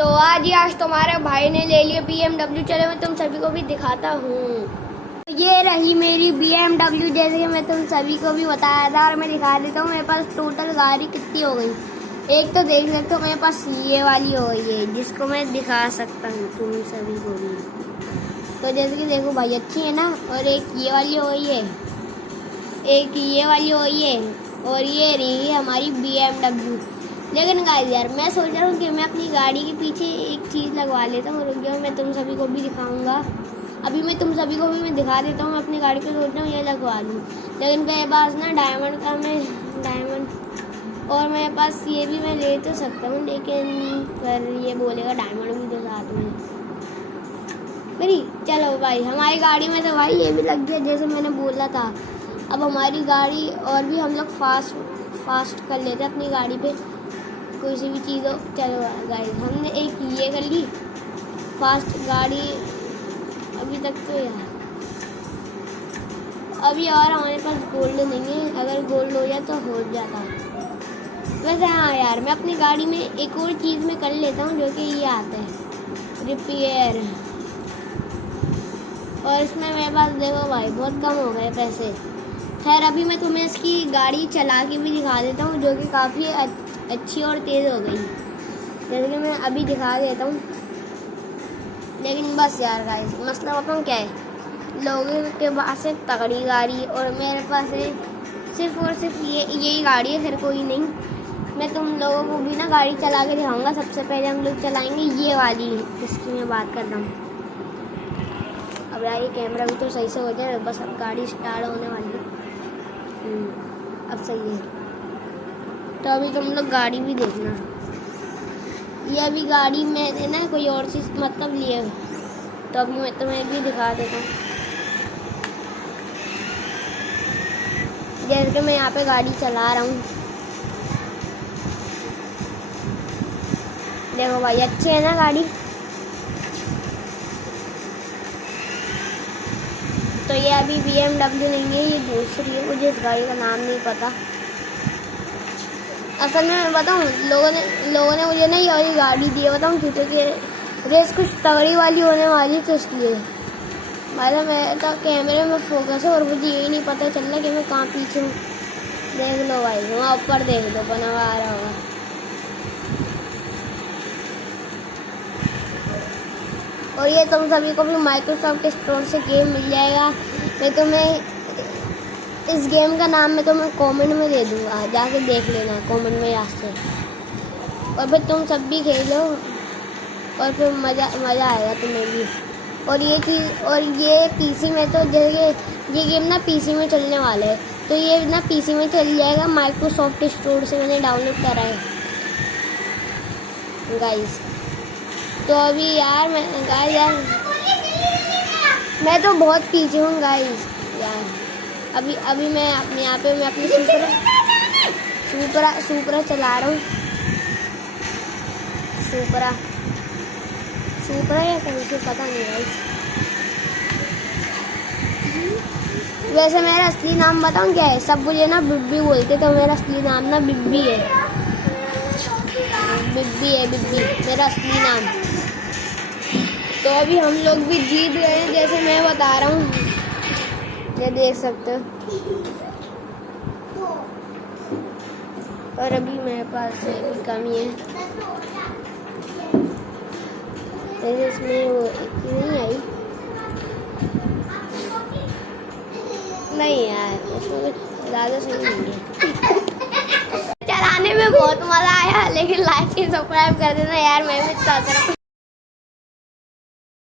तो आज तुम्हारे भाई ने ले लिया BMW। चलो मैं तुम सभी को भी दिखाता हूँ। ये रही मेरी BMW, जैसे कि मैं तुम सभी को भी बताया था, और मैं दिखा देता हूँ मेरे पास टोटल गाड़ी कितनी हो गई। एक तो देख सकते हो मेरे पास ये वाली हो गई है, जिसको मैं दिखा सकता हूँ तुम सभी को भी। तो जैसे कि देखो भाई, अच्छी है ना। और एक ये वाली हो गई है, एक ये वाली हो गई है, और ये रही है हमारी BMW। लेकिन गाइस यार, मैं सोच रहा हूँ कि मैं अपनी गाड़ी के पीछे एक चीज़ लगवा लेता हूँ। रुक जाओ, मैं तुम सभी को भी दिखाऊंगा। अभी मैं तुम सभी को भी मैं दिखा देता हूँ। मैं अपनी गाड़ी पे सोच रहा हूँ ये लगवा लूँ, लेकिन मेरे पास ना डायमंड और मेरे पास ये भी मैं ले तो सकता हूँ, लेकिन पर ये बोलेगा डायमंड भी दो साथ में मेरी। चलो भाई, हमारी गाड़ी में तो भाई ये भी लग गया जैसे मैंने बोला था। अब हमारी गाड़ी और भी हम लोग फास्ट कर लेते हैं अपनी गाड़ी पे कोई सी भी चीज़ हो। चलो गाइस, हमने एक ये कर ली फास्ट गाड़ी। अभी तक तो यार अभी और हमारे पास गोल्ड नहीं है। अगर गोल्ड हो जाए तो हो जाता। वैसे हाँ यार, मैं अपनी गाड़ी में एक और चीज़ में कर लेता हूँ, जो कि ये आता है रिपेयर। और इसमें मेरे पास देखो भाई बहुत कम हो गए पैसे। खैर, अभी मैं तुम्हें इसकी गाड़ी चला के भी दिखा देता हूँ, जो कि काफ़ी अच्छी और तेज़ हो गई, जैसे कि मैं अभी दिखा देता हूँ। लेकिन बस यार गाइस, मसला बताऊँ क्या है, लोगों के पास एक तगड़ी गाड़ी और मेरे पास है सिर्फ और सिर्फ यही गाड़ी है, फिर कोई नहीं। मैं तुम लोगों को भी ना गाड़ी चला के दिखाऊँगा। सबसे पहले हम लोग चलाएँगे ये वाली, जिसकी मैं बात कर रहा हूँ। अब यार ये कैमरा भी तो सही से हो जाए, बस अब गाड़ी स्टार्ट होने वाली है। अब सही है, तो अभी तुम लोग गाड़ी भी देखना। ये अभी गाड़ी मैंने ना कोई और चीज़ मतलब लिए, तो अभी मैं तुम्हें भी दिखा देता हूँ। जैसे कि मैं यहाँ पे गाड़ी चला रहा हूँ, देखो भाई अच्छी है ना गाड़ी। तो ये अभी BMW नहीं है, ये दूसरी है, मुझे इस गाड़ी का नाम नहीं पता। असल में मैं बताऊँ, लोगों ने मुझे ना ये वाली गाड़ी दी है, बताऊँ क्योंकि रेस कुछ तगड़ी वाली होने वाली, तो इसलिए मतलब मेरा तो कैमरे में फोकस है और मुझे यही नहीं पता चल रहा कि मैं कहाँ पीछे हूँ। देख लो भाई, वहाँ ऊपर देख लो, बना हुआ आ रहा होगा। और ये तुम सभी को भी माइक्रोसॉफ्ट स्टोर से गेम मिल जाएगा। मैं तुम्हें इस गेम का नाम मैं तुम्हें कमेंट में दे दूँगा, जाके देख लेना कमेंट में यहाँ से। और फिर तुम सब भी खेलो और फिर मज़ा आएगा तुम्हें भी। और ये चीज़, और ये पीसी में तो जैसे ये गेम ना पीसी में चलने वाला है, तो ये ना पीसी में चल जाएगा। माइक्रोसॉफ्ट स्टोर से मैंने डाउनलोड करा है गाइस। तो अभी यार मैं तो बहुत पीछे हूँ गाइस यार। अभी मैं अपने यहाँ पे मैं अपनी सुपरा चला रहा हूँ। सुपरा या कौन सी पता नहीं गाइस। वैसे मेरा असली नाम बताऊँ क्या है? सब मुझे ना बिब्बी बोलते, तो मेरा असली नाम ना बिब्बी है। बिब्बी मेरा असली नाम। तो अभी हम लोग भी जीत गए हैं, जैसे मैं बता रहा हूँ, ये देख सकते हो। और अभी मेरे पास एक कमी है, जैसे इसमें वो नहीं आई। नहीं यार, उसमें ज़्यादा सही नहीं है। चलाने में बहुत मज़ा आया, लेकिन लाइक सब्सक्राइब कर देना यार। मैं भी